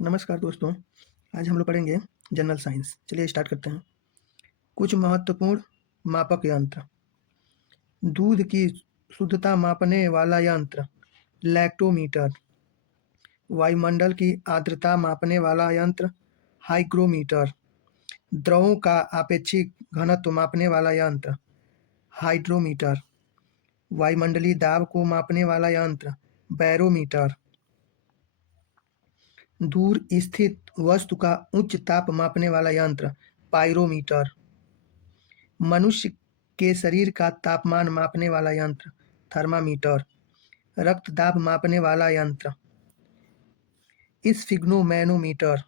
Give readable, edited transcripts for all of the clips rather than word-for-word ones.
नमस्कार दोस्तों, आज हम लोग पढ़ेंगे जनरल साइंस। चलिए स्टार्ट करते हैं। कुछ महत्वपूर्ण मापक यंत्र। दूध की शुद्धता मापने वाला यंत्र लैक्टोमीटर। वायुमंडल की आर्द्रता मापने वाला यंत्र हाइग्रोमीटर। द्रवों का आपेक्षिक घनत्व मापने वाला यंत्र हाइड्रोमीटर। वायुमंडलीय दाब को मापने वाला यंत्र बैरोमीटर। दूर स्थित वस्तु का उच्च ताप मापने वाला यंत्र पाइरोमीटर। मनुष्य के शरीर का तापमान मापने वाला यंत्र थर्मामीटर। रक्त दाब मापने वाला यंत्र स्फिग्नोमैनोमीटर।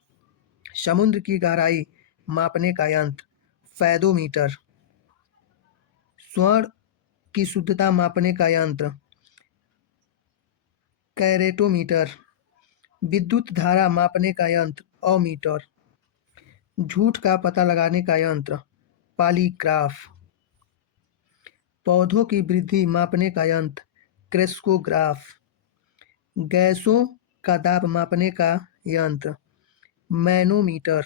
समुद्र की गहराई मापने का यंत्र फैदोमीटर। स्वर्ण की शुद्धता मापने का यंत्र कैरेटोमीटर। विद्युत धारा मापने का यंत्र अमीटर। झूठ का पता लगाने का यंत्र पॉलीग्राफ। पौधों की वृद्धि मापने का यंत्र क्रेस्कोग्राफ। गैसों का दाब मापने का यंत्र मैनोमीटर।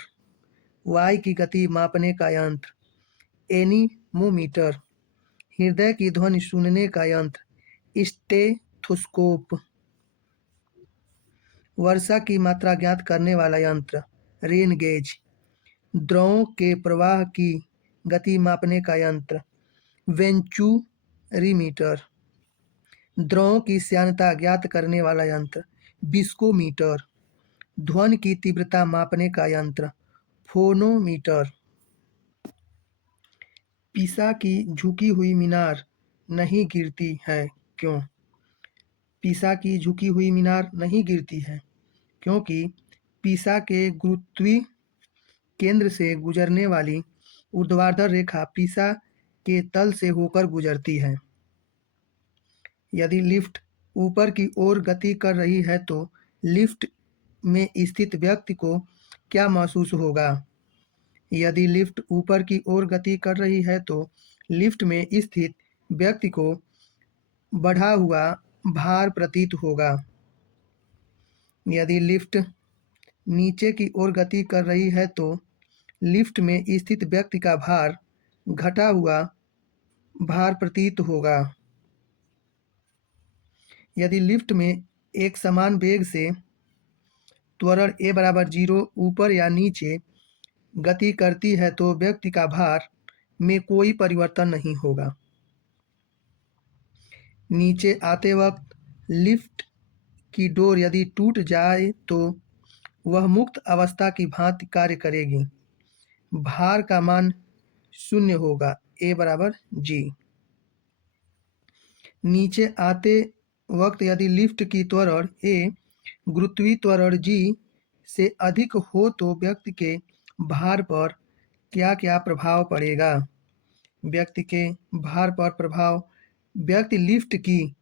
वायु की गति मापने का यंत्र एनीमोमीटर। हृदय की ध्वनि सुनने का यंत्र स्टेथोस्कोप। वर्षा की मात्रा ज्ञात करने वाला यंत्र रेन गेज। द्रवों के प्रवाह की गति मापने का यंत्र वेंचुरीमीटर। द्रवों की श्यानता ज्ञात करने वाला यंत्र विस्कोमीटर। ध्वनि की तीव्रता मापने का यंत्र फोनोमीटर। पीसा की झुकी हुई मीनार नहीं गिरती है, क्यों? पीसा की झुकी हुई मीनार नहीं गिरती है क्योंकि पीसा के गुरुत्वीय केंद्र से गुजरने वाली ऊर्ध्वाधर रेखा पीसा के तल से होकर गुजरती है। यदि लिफ्ट ऊपर की ओर गति कर रही है तो लिफ्ट में स्थित व्यक्ति को क्या महसूस होगा? यदि लिफ्ट ऊपर की ओर गति कर रही है तो लिफ्ट में स्थित व्यक्ति को बढ़ा हुआ भार प्रतीत होगा। यदि लिफ्ट नीचे की ओर गति कर रही है तो लिफ्ट में स्थित व्यक्ति का भार घटा हुआ भार प्रतीत होगा। यदि लिफ्ट में एक समान वेग से त्वरण a बराबर 0 ऊपर या नीचे गति करती है तो व्यक्ति का भार में कोई परिवर्तन नहीं होगा। नीचे आते वक्त लिफ्ट की डोर यदि टूट जाए तो वह मुक्त अवस्था की भांति कार्य करेगी। भार का मान 0 होगा, a बराबर g। नीचे आते वक्त यदि लिफ्ट की त्वरण a गुरुत्वीय त्वरण g से अधिक हो तो व्यक्ति के भार पर क्या-क्या प्रभाव पड़ेगा? व्यक्ति के भार पर प्रभाव। व्यक्ति लिफ्ट की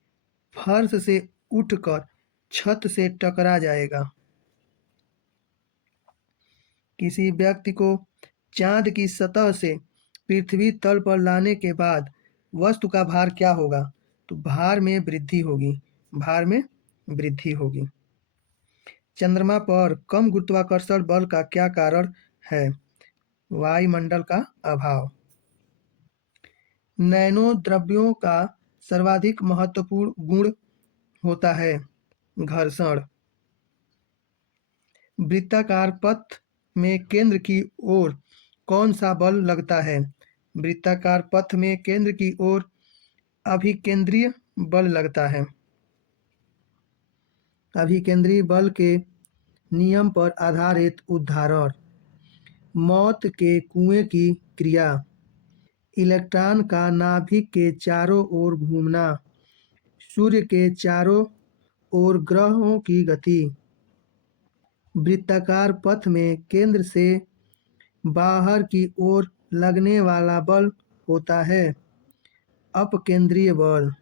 फर्श से उठकर छत से टकरा जाएगा। किसी व्यक्ति को चांद की सतह से पृथ्वी तल पर लाने के बाद वस्तु का भार क्या होगा? तो भार में वृद्धि होगी। भार में वृद्धि होगी। चंद्रमा पर कम गुरुत्वाकर्षण बल का क्या कारण है? वायुमंडल का अभाव। नैनो द्रव्यों का सर्वाधिक महत्वपूर्ण गुण होता है घर्षण। वृत्ताकार पथ में केंद्र की ओर कौन सा बल लगता है? वृत्ताकार पथ में केंद्र की ओर अभिकेंद्रीय बल लगता है। अभिकेंद्रीय बल के नियम पर आधारित उदाहरण मौत के कुएं की क्रिया। इलेक्ट्रॉन का नाभिक के चारों ओर घूमना। सूर्य के चारों ओर ग्रहों की गति। वृत्ताकार पथ में केंद्र से बाहर की ओर लगने वाला बल होता है अपकेंद्रीय बल।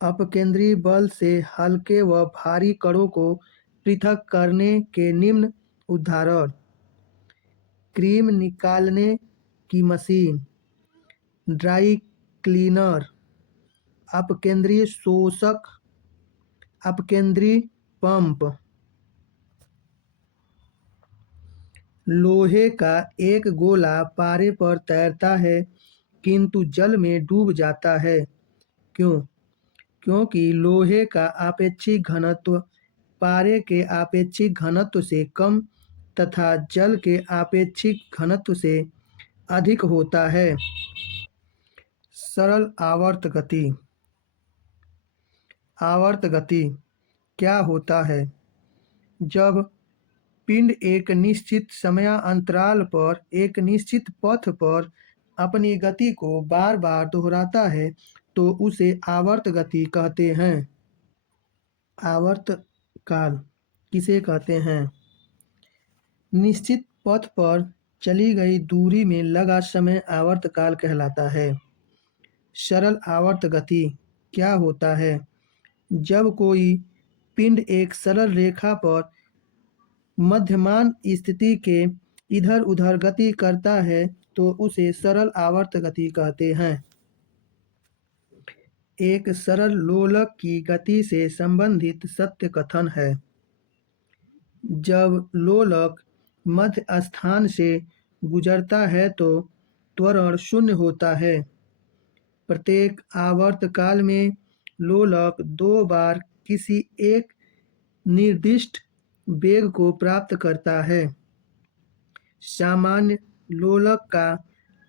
अपकेंद्रीय बल से हल्के व भारी कणों को पृथक करने के निम्न उदाहरण क्रीम निकालने की मशीन, ड्राई क्लीनर, अपकेंद्रीय शोषक, अपकेंद्रीय पंप। लोहे का एक गोला पारे पर तैरता है किंतु जल में डूब जाता है। क्यों? क्योंकि लोहे का आपेक्षिक घनत्व पारे के आपेक्षिक घनत्व से कम तथा जल के आपेक्षिक घनत्व से अधिक होता है। सरल आवर्त गति। आवर्त गति क्या होता है? जब पिंड एक निश्चित समयांतराल पर एक निश्चित पथ पर अपनी गति को बार बार दोहराता है तो उसे आवर्त गति कहते हैं। आवर्त काल किसे कहते हैं? निश्चित पथ पर चली गई दूरी में लगा समय आवर्त काल कहलाता है। सरल आवर्त गति क्या होता है? जब कोई पिंड एक सरल रेखा पर मध्यमान स्थिति के इधर उधर गति करता है तो उसे सरल आवर्त गति कहते हैं। एक सरल लोलक की गति से संबंधित सत्य कथन है। जब लोलक मध्य स्थान से गुजरता है तो त्वरण शून्य होता है। प्रत्येक आवर्त काल में लोलक 2 बार किसी एक निर्दिष्ट वेग को प्राप्त करता है। सामान्य लोलक का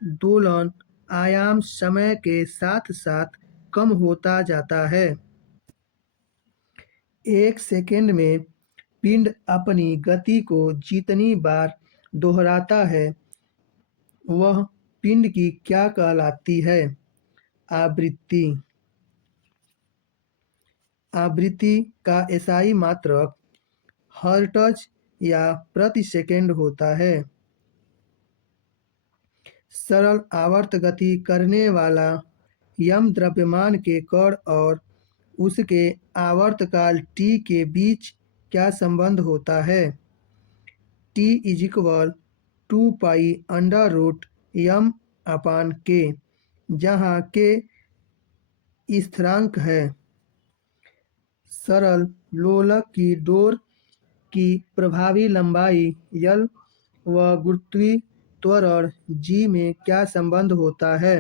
दोलन आयाम समय के साथ साथ कम होता जाता है। 1 सेकंड में पिंड अपनी गति को जितनी बार दोहराता है वह पिंड की क्या कहलाती है? आवृत्ति। आवृत्ति का एसआई मात्रक हर्ट्ज या प्रति सेकंड होता है। सरल आवर्त गति करने वाला यम द्रव्यमान के कण और उसके आवर्तकाल t के बीच क्या संबंध होता है? t = 2 pi under root m upon k, जहाँ k स्थिरांक है। सरल लोलक की डोर की प्रभावी लंबाई L व गुरुत्वीय त्वरण G में क्या संबंध होता है?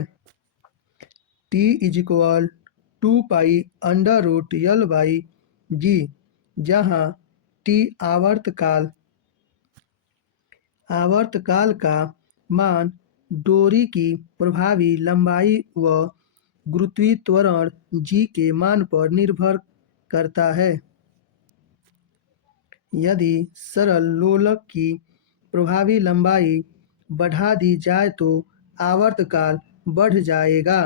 t = 2 pi under root L by G, जहाँ t आवर्तकाल का मान डोरी की प्रभावी लंबाई व गुरुत्वीय त्वरण G के मान पर निर्भर करता है। यदि सरल लोलक की प्रभावी लंबाई बढ़ा दी जाए तो आवर्तकाल बढ़ जाएगा।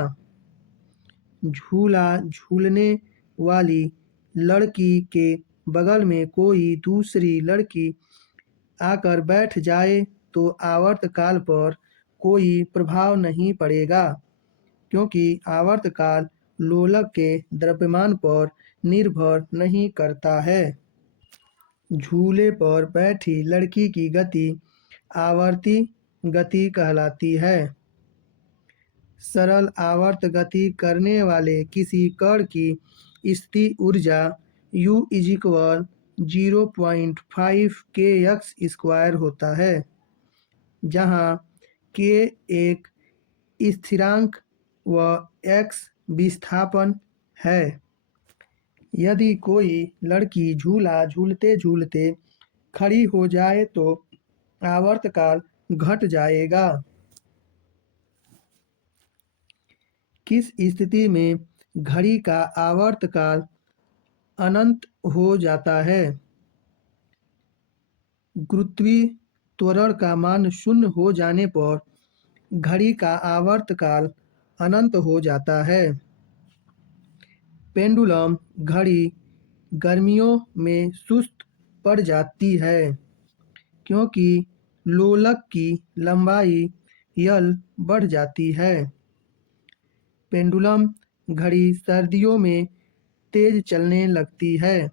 झूला झूलने वाली लड़की के बगल में कोई दूसरी लड़की आकर बैठ जाए तो आवर्तकाल पर कोई प्रभाव नहीं पड़ेगा, क्योंकि आवर्तकाल लोलक के द्रव्यमान पर निर्भर नहीं करता है। झूले पर बैठी लड़की की गति आवर्ती गति कहलाती है। सरल आवर्त गति करने वाले किसी कण की स्थिति ऊर्जा U = 0.5 kx² होता है, जहाँ k एक स्थिरांक व x विस्थापन है। यदि कोई लड़की झूला झूलते झूलते खड़ी हो जाए तो आवर्तकाल घट जाएगा। किस स्थिति में घड़ी का आवर्तकाल अनंत हो जाता है? गुरुत्वीय त्वरण का मान शून्य हो जाने पर घड़ी का आवर्तकाल अनंत हो जाता है। पेंडुलम घड़ी गर्मियों में सुस्त पड़ जाती है क्योंकि लोलक की लंबाई L बढ़ जाती है। पेंडुलम घड़ी सर्दियों में तेज चलने लगती है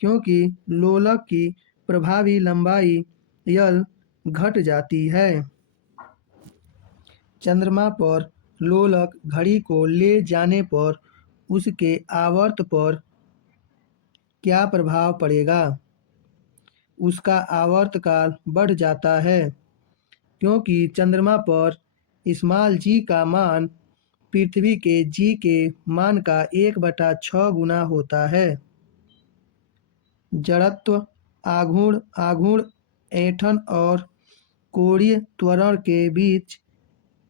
क्योंकि लोलक की प्रभावी लंबाई L घट जाती है। चंद्रमा पर लोलक घड़ी को ले जाने पर उसके आवर्त पर क्या प्रभाव पड़ेगा? उसका आवर्तकाल बढ़ जाता है क्योंकि चंद्रमा पर इस्माइल-जी का मान पृथ्वी के जी के मान का 1/6 गुना होता है। जड़त्व, आघूर्ण, ऐंठन और कोणीय त्वरण के बीच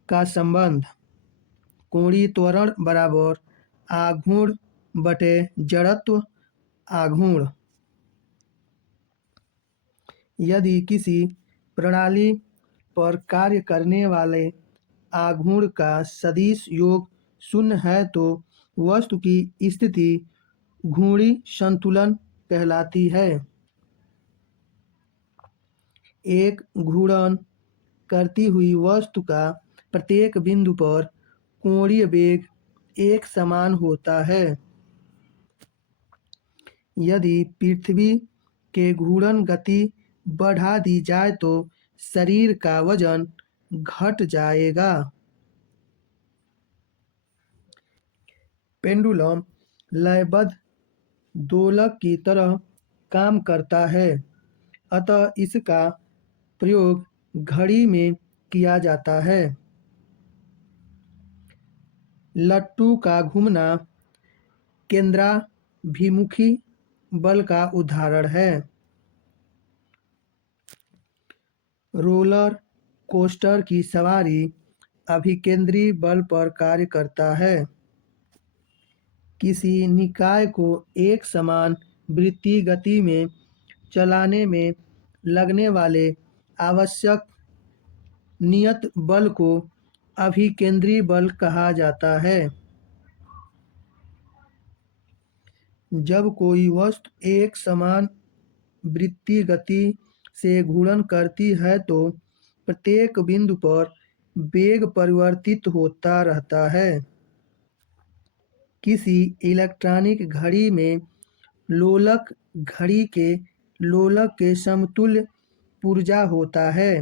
का संबंध। कोणीय त्वरण बराबर आघूर्ण बटे जड़त्व आघूर्ण। यदि किसी प्रणाली पर कार्य करने वाले आघूर्ण का सदिश योग शून्य है तो वस्तु की स्थिति घूर्णी संतुलन कहलाती है। एक घूर्णन करती हुई वस्तु का प्रत्येक बिंदु पर कोणीय वेग एक समान होता है। यदि पृथ्वी के घूर्णन गति बढ़ा दी जाए तो शरीर का वजन घट जाएगा। पेंडुलम लयबद्ध दोलक की तरह काम करता है, अतः इसका प्रयोग घड़ी में किया जाता है। लट्टू का घूमना केंद्राभिमुखी बल का उदाहरण है। रोलर कोस्टर की सवारी अभिकेंद्री बल पर कार्य करता है। किसी निकाय को एक समान वृत्तीय गति में चलाने में लगने वाले आवश्यक नियत बल को अभिकेंद्री बल कहा जाता है। जब कोई वस्तु एक समान वृत्तीय गति से घूर्णन करती है तो प्रत्येक बिंदु पर वेग परिवर्तित होता रहता है। किसी इलेक्ट्रॉनिक घड़ी में लोलक घड़ी के लोलक के समतुल्य पुर्जा होता है।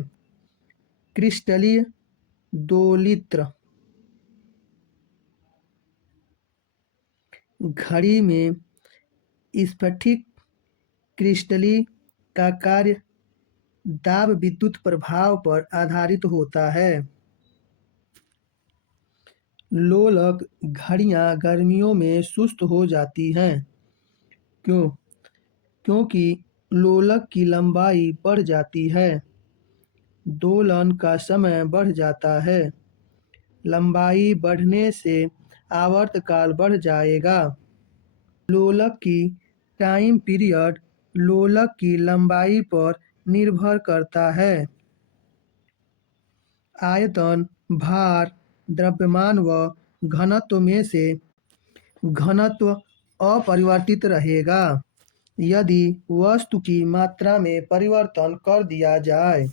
क्रिस्टलीय दोलित्र घड़ी में स्फटिक क्रिस्टली का कार्य दाब विद्युत प्रभाव पर आधारित होता है। लोलक घड़ियां गर्मियों में सुस्त हो जाती हैं। क्योंकि लोलक की लंबाई बढ़ जाती है, दोलन का समय बढ़ जाता है। लंबाई बढ़ने से आवर्तकाल बढ़ जाएगा। लोलक की टाइम पीरियड लोलक की लंबाई पर निर्भर करता है। आयतन, भार, द्रव्यमान व घनत्व में से घनत्व अपरिवर्तित रहेगा यदि वस्तु की मात्रा में परिवर्तन कर दिया जाए।